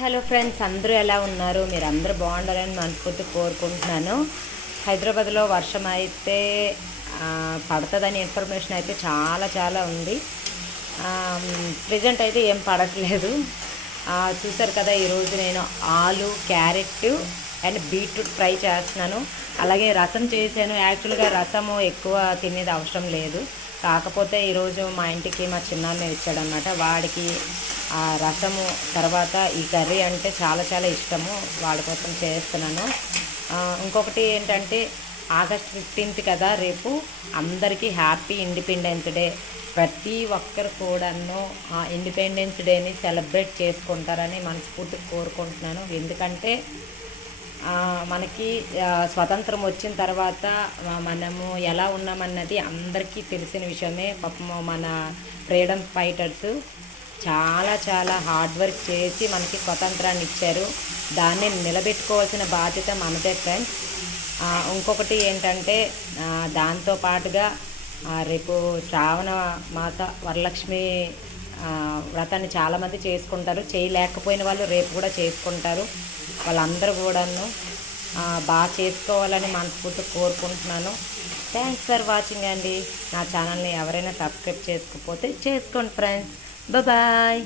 Hello friends, అందరూ ఎలా ఉన్నారు? మీరు అందరూ బాగుండాలని మనస్ఫూర్తి కోరుకుంటున్నాను. హైదరాబాద్లో వర్షం అయితే పడుతుందని ఇన్ఫర్మేషన్ అయితే చాలా చాలా ఉంది. ప్రజెంట్ అయితే ఏం పడట్లేదు. చూసారు కదా, ఈరోజు నేను ఆలు, క్యారెట్ అండ్ బీట్రూట్ ఫ్రై చేస్తున్నాను. అలాగే రసం చేశాను. యాక్చువల్గా రసము ఎక్కువ తినేది అవసరం లేదు, కాకపోతే ఈరోజు మా ఇంటికి మా చిన్నాన్న ఇచ్చాడనమాట. వాడికి ఆ రసము తర్వాత ఈ కర్రీ అంటే చాలా చాలా ఇష్టము. వాడి కోసం చేస్తున్నాను. ఇంకొకటి ఏంటంటే, ఆగస్ట్ 15th కదా రేపు. అందరికీ హ్యాపీ ఇండిపెండెన్స్ డే. ప్రతి ఒక్కరు కూడాను ఇండిపెండెన్స్ డేని సెలబ్రేట్ చేసుకుంటారని మనస్ఫూర్తిగా కోరుకుంటున్నాను. ఎందుకంటే మనకి స్వతంత్రం వచ్చిన తర్వాత మనము ఎలా ఉన్నామన్నది అందరికీ తెలిసిన విషయమే. పాపము మన ఫ్రీడమ్ ఫైటర్స్ చాలా చాలా హార్డ్ వర్క్ చేసి మనకి స్వతంత్రాన్ని ఇచ్చారు. దాన్ని నిలబెట్టుకోవాల్సిన బాధ్యత మనదే ఫ్రెండ్స్. ఇంకొకటి ఏంటంటే, దాంతో పాటుగా రేపు శ్రావణ మాస వరలక్ష్మి వ్రతాన్ని చాలామంది చేసుకుంటారు. చేయలేకపోయిన వాళ్ళు రేపు కూడా చేసుకుంటారు. వాళ్ళందరూ కూడాను బాగా చేసుకోవాలని మనస్ఫూర్తి కోరుకుంటున్నాను. థ్యాంక్స్ ఫర్ వాచింగ్ అండి. నా ఛానల్ని ఎవరైనా సబ్స్క్రైబ్ చేసుకోకపోతే చేసుకోండి ఫ్రెండ్స్. బాయ్.